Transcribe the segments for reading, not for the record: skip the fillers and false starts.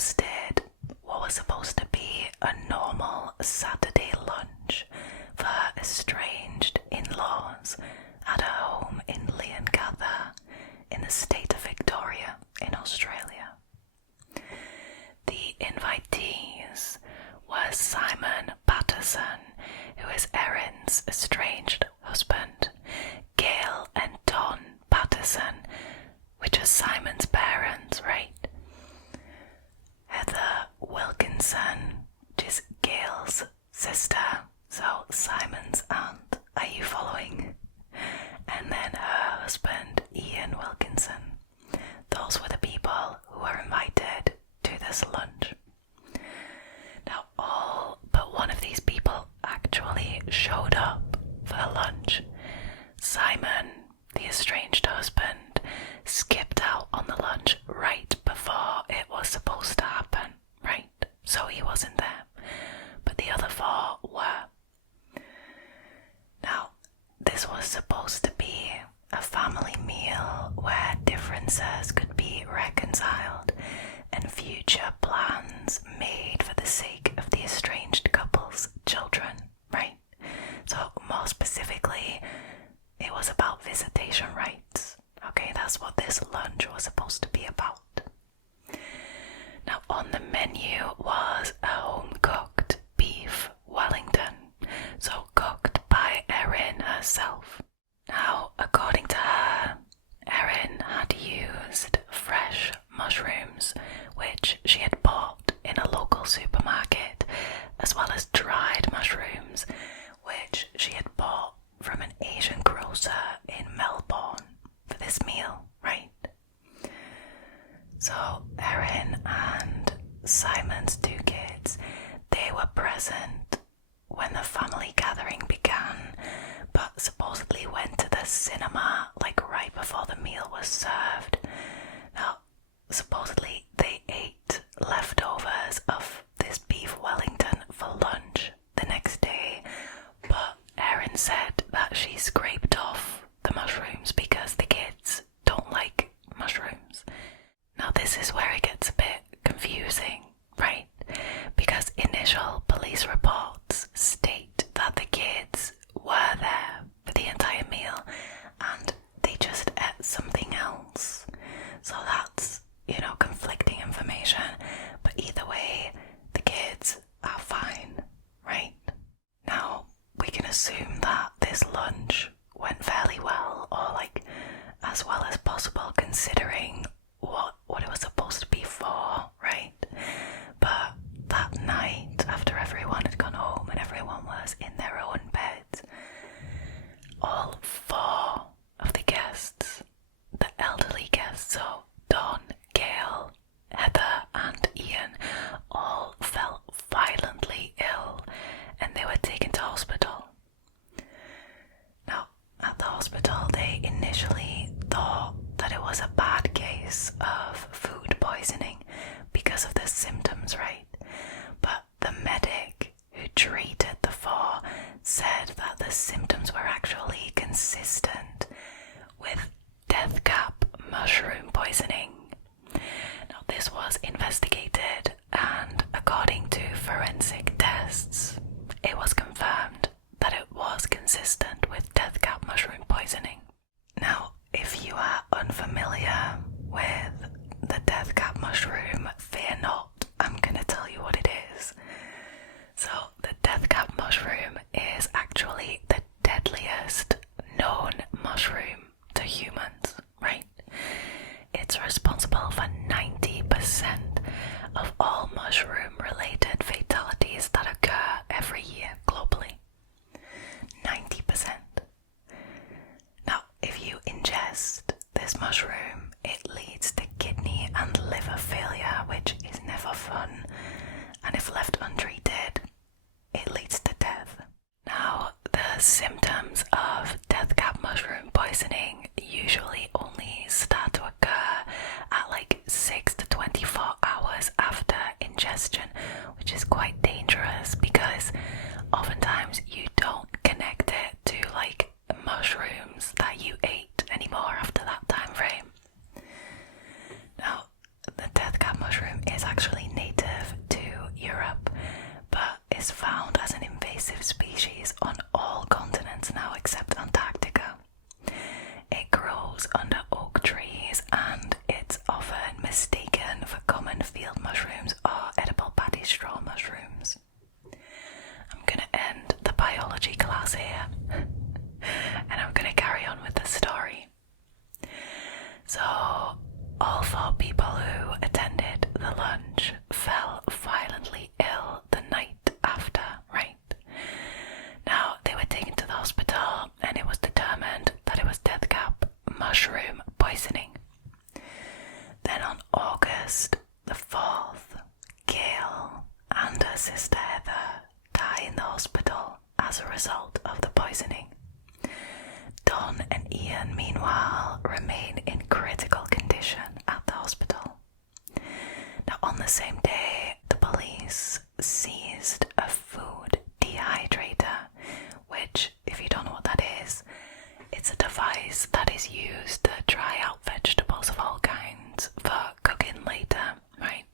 hosted what was supposed to be a normal Saturday lunch for estranged in-laws at a home in Leongatha in the state of Victoria in Australia. The invitees were Simon Patterson, who is Erin's estranged husband, Gail and Don Patterson, which are Simon's parents, right? Heather Wilkinson, which is Gail's sister, so Simon's aunt. Are you following? And then her husband, Ian Wilkinson. Those were the people who were invited to this lunch. Now, all but one of these people actually showed up for the lunch. Simon, the estranged husband, skipped out on the lunch right before it was supposed to happen, right? So he wasn't there. But the other four were. Now, this was supposed to be a family meal where differences could be reconciled and future plans made for the sake of the estranged couple's children, right? So more specifically, it was about visitation rights. Okay, that's what this lunch was supposed to be about. Now, on the menu was a home-cooked beef Wellington, so cooked by Erin herself. Now, according to her, Erin had used fresh mushrooms, which she had bought in a local supermarket, as well as dried mushrooms, which she had bought from an Asian grocer in Melbourne for this meal, right? So Erin and Simon's two kids, they were present when the family gathering began, but supposedly went to the cinema like right before the meal was served. Now, supposedly they ate leftovers of this beef Wellington for lunch the next day, but Erin said that she scraped off the mushrooms because the kids don't like mushrooms. Now, this is where it gets a bit confusing, right? Because initial police reports state that the kids were there for the entire meal and they just ate something else. So that's, conflicting information. But either way, the kids are fine, right? Now, we can assume that this lunch went fairly well, or as well as possible considering what it was supposed to be for, right? But that night, after everyone had gone home and everyone was in their own beds, all four of the guests, the elderly guests, so Don, Gail, Heather and Ian, all felt violently ill and they were taken to hospital. Now, at the hospital, they initially thought that it was a bad case of food poisoning because of the symptoms, right? But the medic who treated the four said that the symptoms were actually consistent with death cap mushroom poisoning. Now, this was investigated, and according to forensic tests, it was confirmed that it was consistent with death cap mushroom poisoning. Now, if you are unfamiliar with the death cap mushroom, fear not, I'm gonna tell you what it is. So, the death cap mushroom is actually the deadliest known mushroom to humans, right? It's responsible for 90% of all mushroom-related fatalities that occur every year globally. 90%. Now, if you ingest this mushroom, it leads to kidney and liver failure, which is never fun, and if left untreated, it leads to death. Now, the symptoms of death cap mushroom poisoning usually only start to occur at 6 to 24 hours after ingestion, which is quite dangerous because oftentimes you don't connect it to mushrooms that you ate anymore after that time frame. Now, the death cap mushroom is actually sister Heather die in the hospital as a result of the poisoning. Don and Ian, meanwhile, remain in critical condition at the hospital. Now, on the same day, the police seized a food dehydrator, which, if you don't know what that is, it's a device that is used to dry out vegetables of all kinds for cooking later, right?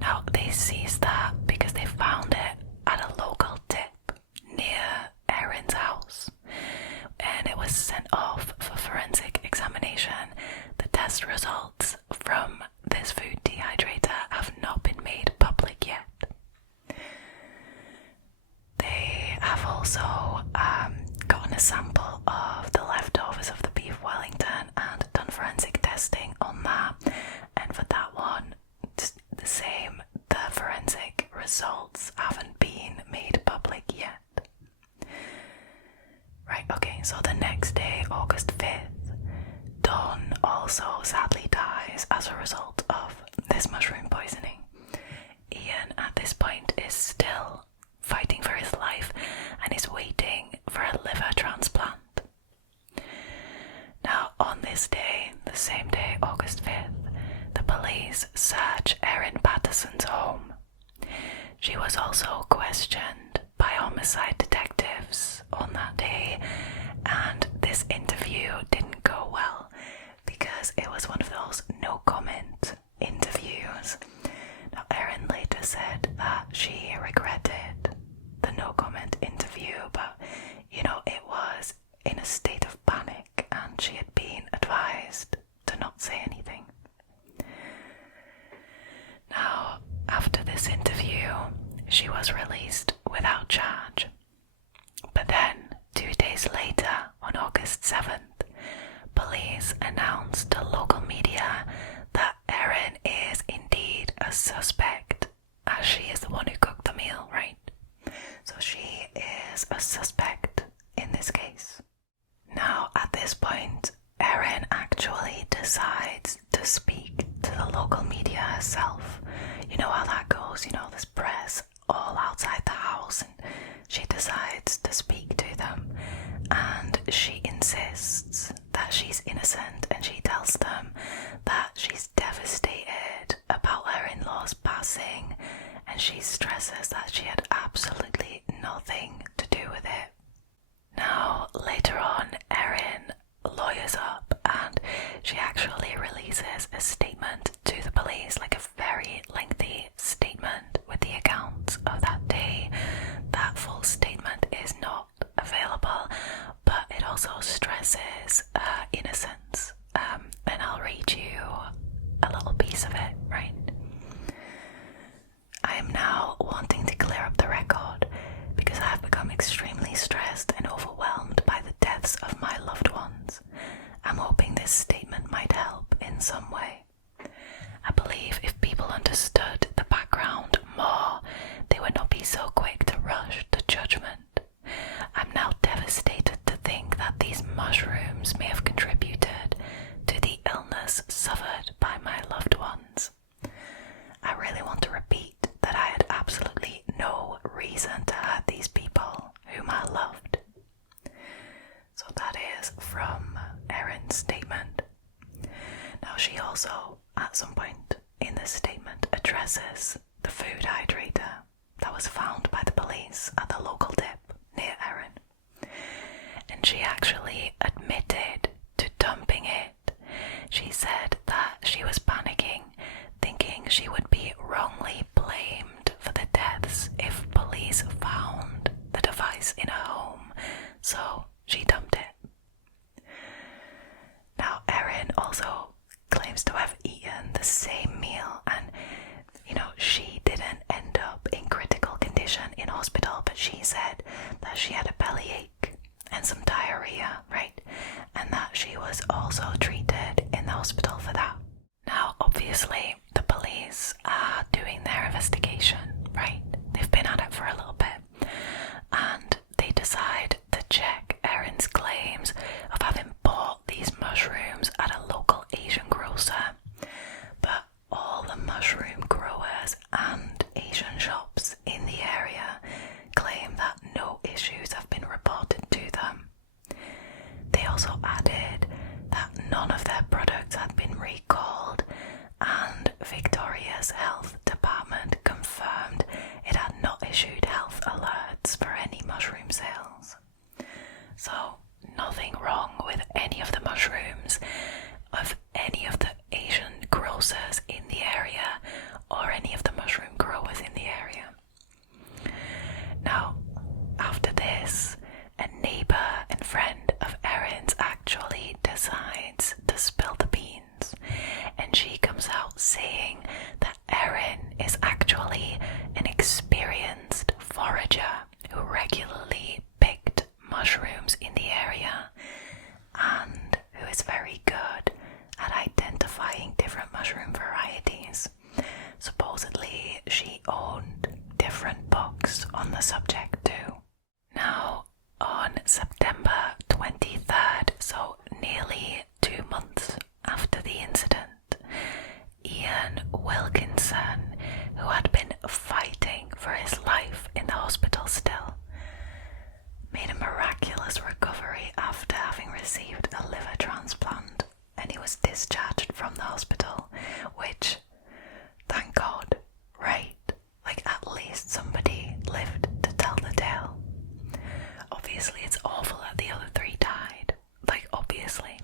Now, they seized that because they found it at a local tip near Erin's house, and it was sent off for forensic examination. The test results from this food dehydrator have not been made public yet. They have also gotten a sample of the leftovers of the beef Wellington and done forensic testing on that, and for that one, it's the same, the forensic results haven't been made public yet. Right, okay, so the next day, August 5th, Don also sadly dies as a result of this mushroom poisoning. Ian, at this point, is still fighting for his life and is waiting for a liver transplant. Now, on this day, the same day, August 5th, the police search Erin Patterson's home. She was also questioned by homicide detectives on that day, and this interview didn't go well because it was one of those no-comment interviews. Now, Erin later said that she regretted the no-comment interview, but, it was in a state of panic and she had been advised to not say anything. Now, after this interview, she was released without charge. But then, 2 days later, on August 7th, police announced to local media that Erin is indeed a suspect, as she is the one who cooked the meal, right? So she is a suspect in this case. Now, at this point, Erin actually decides to speak to the local media herself. You know how that goes, there's press all outside the house, and she decides to speak to them, and she insists that she's innocent, and she tells them that she's devastated about her in-laws passing, and she stresses that she had absolutely nothing to do with it. Now, later on, Erin lawyers up and she actually releases a statement to the police, like a very lengthy statement with the accounts of that day. That full statement is not available, but it also stresses innocence, and I'll read you a little piece of it, right? I am now wanting to clear up the record because I have become extremely stressed and overwhelmed by the deaths of my loved ones. I'm hoping this statement might help in some way. I believe if people understood the background more, they would not be so quick to rush to judgment. I'm now devastated to think that these mushrooms may have contributed to the illness suffered by my loved ones. I really want to repeat that I had absolutely no reason to hurt these people whom I loved. So that is from Erin's statement. Now, she also, at some point in this statement, addresses the food hydrator that was found by the police at the local tip near Erin. And she actually admitted to dumping it. She said that she was panicking, thinking she would be wrongly blamed for the deaths if police found the device in her home, so she dumped it. Now, Erin also claims to have eaten the same meal, and she didn't end up in critical condition in hospital, but she said that she had a bellyache and some diarrhea, right? And that she was also treated in the hospital for that. Now, obviously, the police are doing their investigation, right? They've been at it for a little bit, and they decide to check Erin's claims of having bought these mushrooms at a local Asian grocer. But all the mushroom growers and Asian shops she owned different books on the subject too. Now, on September 23rd, so nearly 2 months after the incident, Ian Wilkinson, who had been fighting for his life in the hospital still, made a miraculous recovery after having received a liver transplant, and he was discharged from the hospital, which, thank God, right? Like, at least somebody lived to tell the tale. Obviously, it's awful that the other 3 died, like, obviously.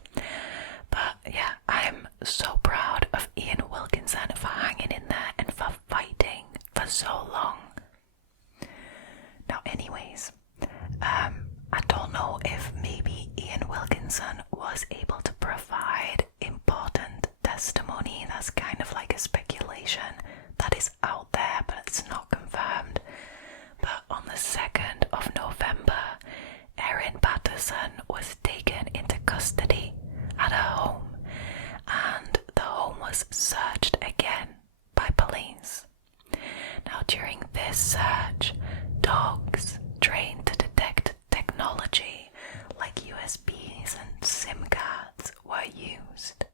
But yeah, I'm so proud of Ian Wilkinson for hanging in there and for fighting for so long. Now, anyways, I don't know if maybe Ian Wilkinson was able to provide important testimony. That's kind of like a speculation that is out there, but it's not confirmed. But on the 2nd of November, Erin Patterson was taken into custody at her home, and the home was searched again by police. Now, during this search, dogs trained to detect technology like USBs and SIM cards were used.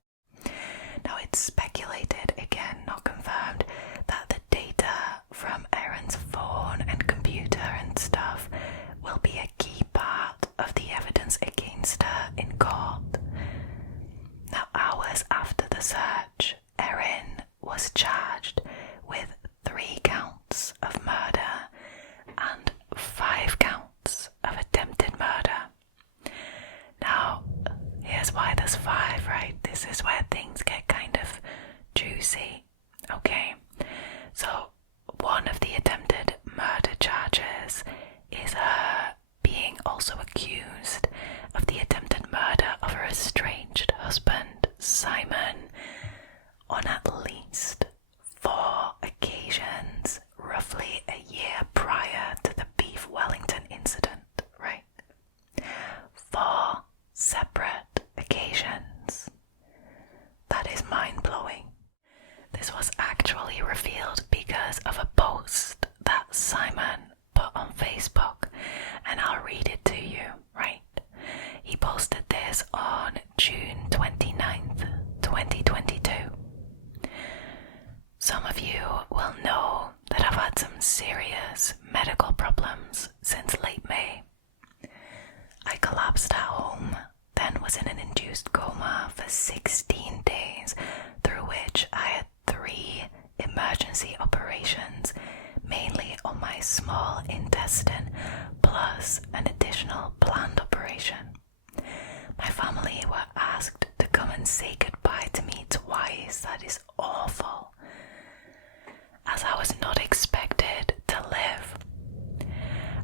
Now, it's speculated, again not confirmed, that the data from Erin's phone and computer and stuff will be a key part of the evidence against her in court. Now, hours after the search, Erin was charged with 3 counts of murder and 5 counts of attempted murder. Now, here's why there's 5, right? This is where things get kind of juicy, okay? So, one of the attempted murder charges is her being also accused of the attempted murder of her estranged husband, Simon, on at least 4 occasions, roughly a year prior to the Beef Wellington incident, right? 4 separate occasions. That is mind-blowing. This was actually revealed because of a post that Simon put on Facebook, and I'll read it to you, right? He posted this on June 29th, 2022. Some of you will know that I've had some serious medical problems since late May. I collapsed at home, then was in an induced coma for 16 days, through which I had 3 emergency operations, mainly on my small intestine, plus an additional planned operation. My family were asked to come and say goodbye to me twice. That is awful, as I was not expected to live.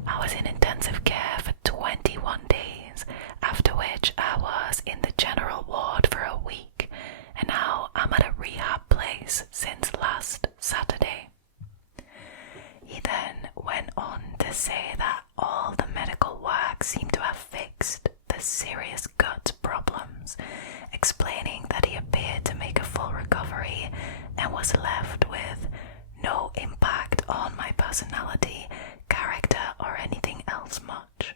I was in intensive care for 21 days, after which I was in the general ward for a week, and now I'm at a rehab place since last Saturday. He then went on to say that all the medical work seemed to have fixed the serious gut problems, explaining that he appeared to make a full recovery and was left with no impact on my personality, character, or anything else much.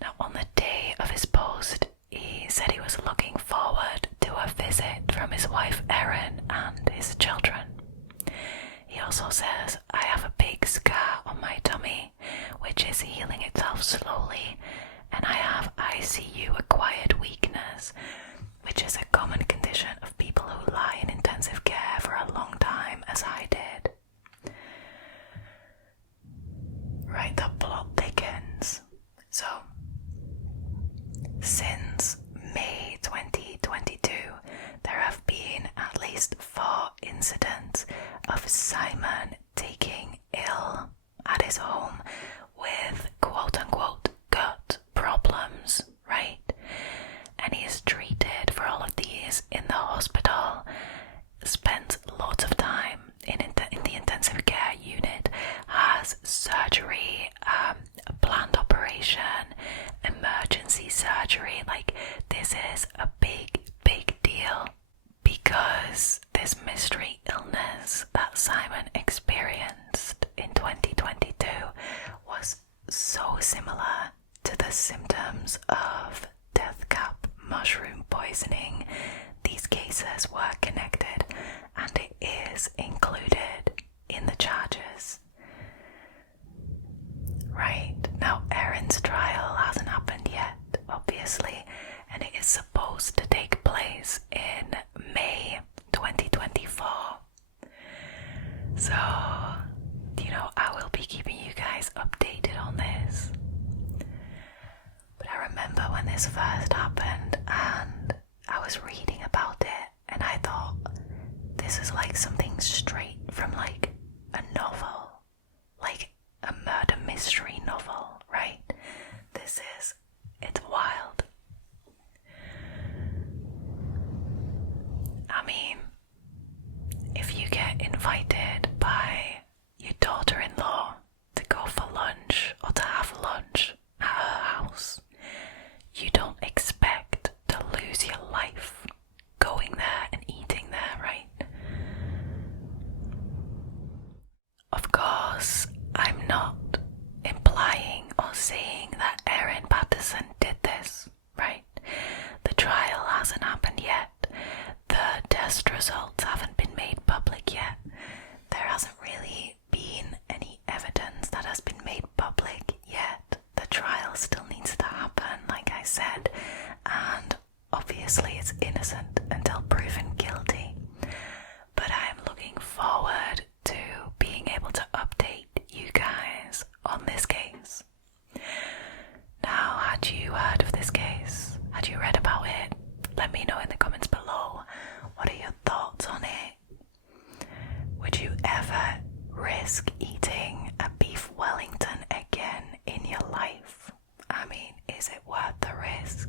Now, on the day of his post, he said he was looking forward to a visit from his wife Erin and his children. He also says, I have a big scar on my tummy, which is healing itself slowly, and I have ICU-acquired weakness, which is a common condition of people who lie in intensive care for a long time, as I did. Right, the plot thickens. So, since May 2022, there have been at least 4 incidents of Simon taking ill at his home with quote-unquote gut problems, right? And he is treated for all of these in the hospital, spent lots of time in the intensive care unit, has surgery, a planned operation, emergency surgery. Like, this is a big deal, because this mystery illness that Simon experienced in 2022 was so similar to the symptoms of death cap mushroom poisoning, these cases were connected and it is included in the charges. Right, now Erin's trial hasn't happened yet, obviously, and it is supposed to take place in May 2024. So, I will be keeping you guys updated on this. But I remember when this first happened and I was reading about it and I thought, this is like something straight from like a novel, like a murder mystery novel, right? It's wild. I mean, if you get invited by your daughter-in-law to go for lunch or to have lunch at her house, you don't expect to lose your life going there and eating there, right? Of course, I'm not implying or saying that Erin Patterson did this, right? The trial hasn't happened yet. The test results haven't been made public yet. There hasn't really been any evidence that has been made public yet. The trial still needs to happen, like I said, and obviously it's innocent until proven guilty. But I am looking forward to being able to update you guys on this case. Now, had you heard of this case? Had you read about it? Let me know in the comments below. What are your thoughts on it? Would you ever risk eating a beef Wellington again in your life? I mean, is it worth the risk?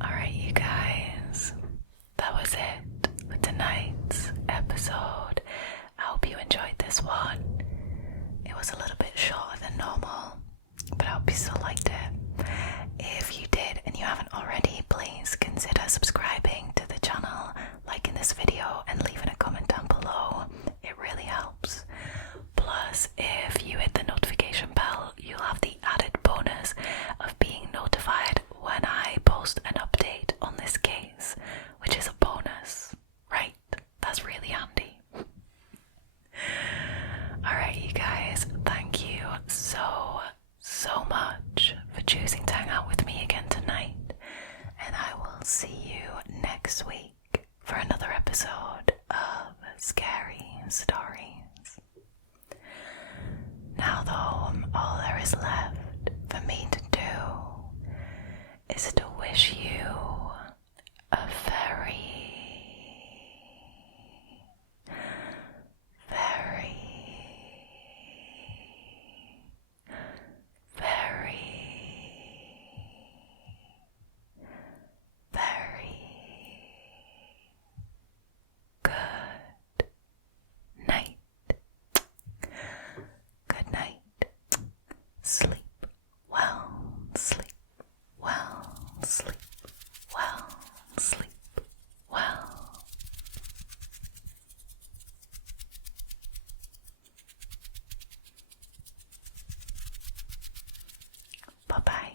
Alright, you guys, that was it for tonight's episode. I hope you enjoyed this one. It was a little bit shorter than normal, but I hope you still liked it. If you did and you haven't already, please consider subscribing to the channel, liking this video and leaving a comment down below. It really helps. Plus, if you hit the notification bell, you'll have the added bonus of being notified when I post an update on this case, which is a bonus, right? That's really handy. Alright, you guys, thank you so much for choosing to hang out with me again tonight, and I will see you next week for another episode of Scary Stories. Now though, all there is left for me to do is to wish you a very good night. Sleep well, sleep well, sleep well, sleep well. Bye-bye.